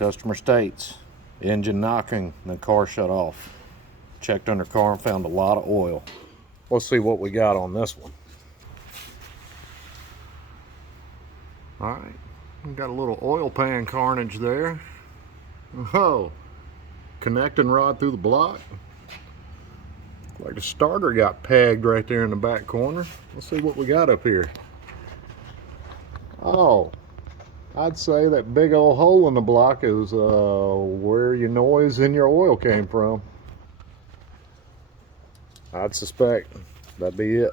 Customer states, engine knocking, the car shut off. Checked under car and found a lot of oil. Let's see what we got on this one. All right, we got a little oil pan carnage there. Oh, connecting rod through the block. Like the starter got pegged right there in the back corner. Let's see what we got up here. Oh, I'd say that big old hole in the block is where your noise in your oil came from. I'd suspect that'd be it.